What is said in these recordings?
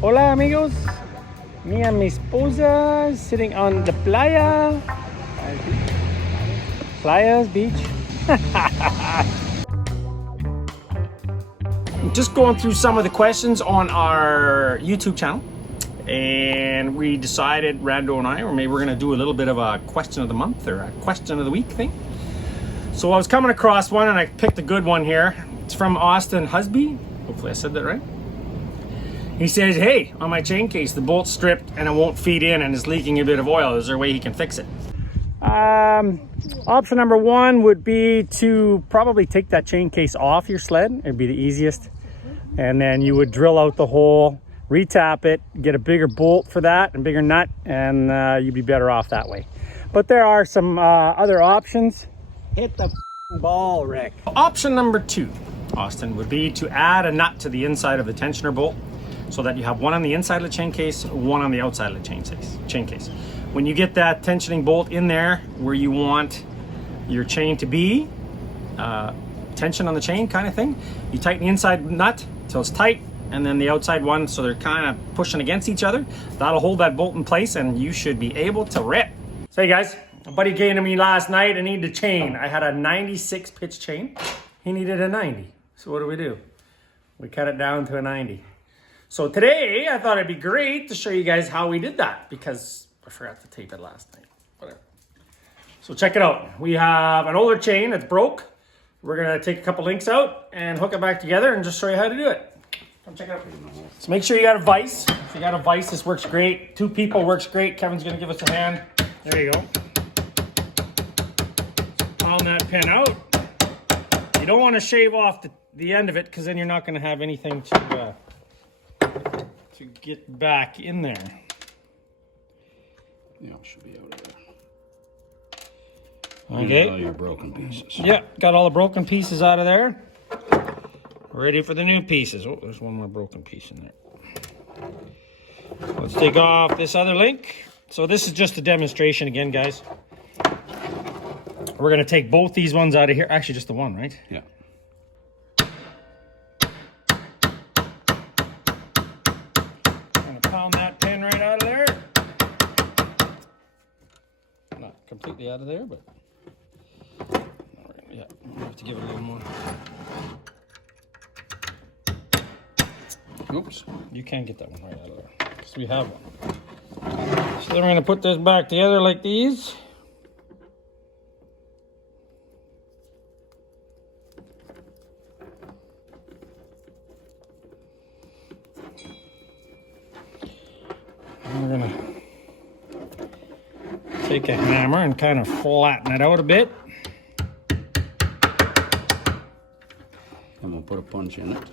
Hola amigos, me and mi esposa sitting on the playa. Playas beach. Just going through some of the questions on our YouTube channel, and we decided, Rando and I, or maybe we're gonna do a little bit of a question of the month or a question of the week thing. So I was coming across one and I picked a good one here. It's from Austin Husby. Hopefully I said that right. He says, hey, on my chain case, the bolt's stripped and it won't feed in and it's leaking a bit of oil. Is there a way he can fix it? Option number one would be to probably take that chain case off your sled. It'd be the easiest. And then you would drill out the hole, retap it, get a bigger bolt for that and bigger nut, and you'd be better off that way. But there are some other options. Hit the ball, Rick. Option number two, Austin, would be to add a nut to the inside of the tensioner bolt so that you have one on the inside of the chain case, one on the outside of the chain case. When you get that tensioning bolt in there where you want your chain to be, tension on the chain kind of thing, you tighten the inside nut till it's tight, and then the outside one so they're kind of pushing against each other. That'll hold that bolt in place and you should be able to rip. So hey guys, a buddy came to me last night and needed a chain. I had a 96 pitch chain. He needed a 90. So what do? We cut it down to a 90. So today I thought it'd be great to show you guys how we did that because I forgot to tape it last night. Whatever. So check it out. We have an older chain that's broke. We're gonna take a couple links out and hook it back together and just show you how to do it. Come check it out. So make sure you got a vise. If you got a vise, this works great. 2 people works great. Kevin's gonna give us a hand. There you go. Pound that pin out. You don't want to shave off the end of it because then you're not going to have anything to get back in there. Yeah, it should be out of there. Okay. All your broken pieces. Yeah, got all the broken pieces out of there. Ready for the new pieces. Oh, there's one more broken piece in there. Let's take off this other link. So this is just a demonstration again, guys. We're going to take both these ones out of here. Actually, just the one, right? Yeah. I'm going to pound that pin right out of there. Not completely out of there, but yeah, we have to give it a little more. Oops. You can get that one right out of there because we have one. So then we're going to put this back together like these. And we're going to take a hammer and kind of flatten it out a bit. And we'll put a punch in it.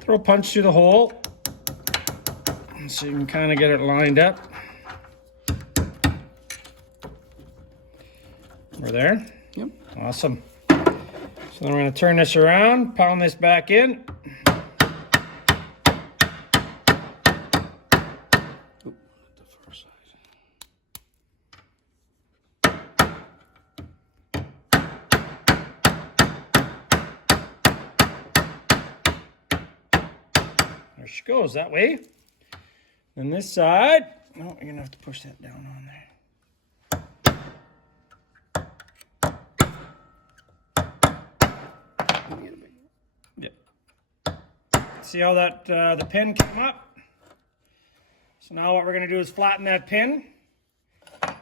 Throw a punch through the hole so you can kind of get it lined up. We're there? Yep. Awesome. So then we're going to turn this around, pound this back in. Oop, the first side. There she goes, that way. Then this side, oh, you're going to have to push that down on there. Yep. See how that the pin came up? So now what we're going to do is flatten that pin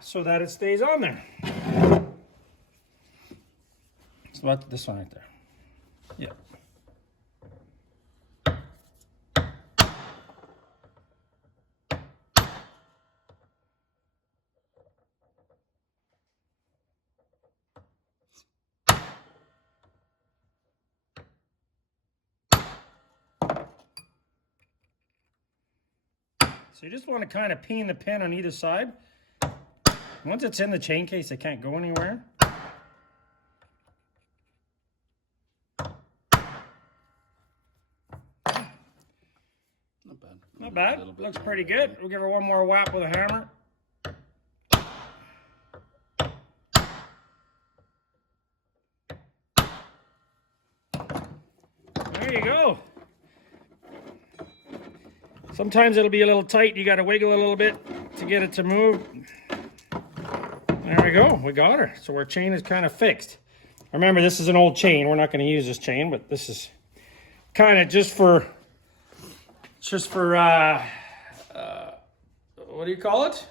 so that it stays on there. So that's this one right there. Yeah. So you just want to kind of peen the pin on either side. Once it's in the chain case, it can't go anywhere. Not bad. Not bad. Looks pretty good. We'll give her one more whap with a hammer. There you go. Sometimes it'll be a little tight. You got to wiggle a little bit to get it to move. There we go. We got her. So our chain is kind of fixed. Remember, this is an old chain. We're not going to use this chain, but this is kind of just for what do you call it?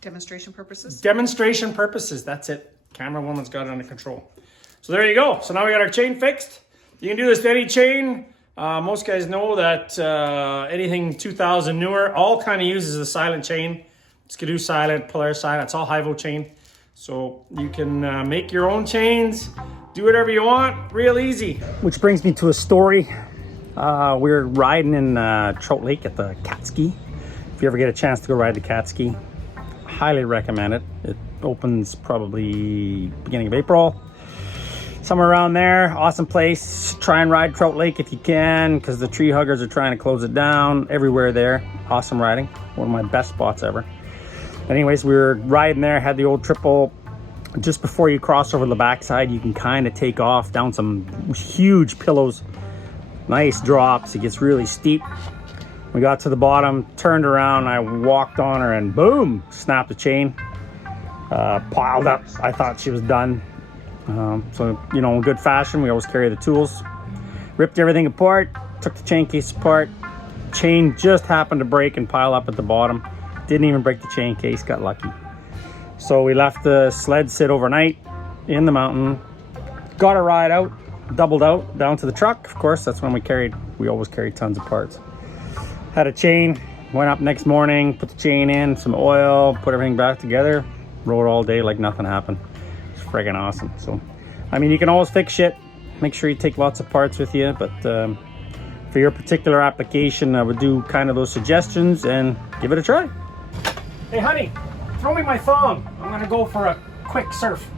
Demonstration purposes? Demonstration purposes. That's it. Camera woman's got it under control. So there you go. So now we got our chain fixed. You can do this to any chain. Most guys know that anything 2000 newer all kind of uses a silent chain. Skidoo silent, Polaris silent. It's all Hyvo chain. So you can make your own chains, do whatever you want, real easy. Which brings me to a story. We're riding in Trout Lake at the Catski. If you ever get a chance to go ride the Catski, highly recommend it. It opens probably beginning of April, somewhere around there. Awesome place. Try and ride Trout Lake if you can, because the tree huggers are trying to close it down. Everywhere there. Awesome riding. One of my best spots ever. Anyways, we were riding there, had the old triple. Just before you cross over the backside, you can kind of take off down some huge pillows. Nice drops. It gets really steep. We got to the bottom, turned around, I walked on her, and boom, snapped the chain. Piled up. I thought she was done. So, you know, in good fashion, we always carry the tools. Ripped everything apart, took the chain case apart. Chain just happened to break and pile up at the bottom. Didn't even break the chain case, got lucky. So we left the sled sit overnight in the mountain. Got a ride out, doubled out, down to the truck. Of course, that's when we always carry tons of parts. Had a chain, went up next morning, put the chain in, some oil, put everything back together, rode all day like nothing happened. It's friggin' awesome. So, I mean, you can always fix shit. Make sure you take lots of parts with you, but for your particular application, I would do kind of those suggestions and give it a try. Hey honey, throw me my thong. I'm gonna go for a quick surf.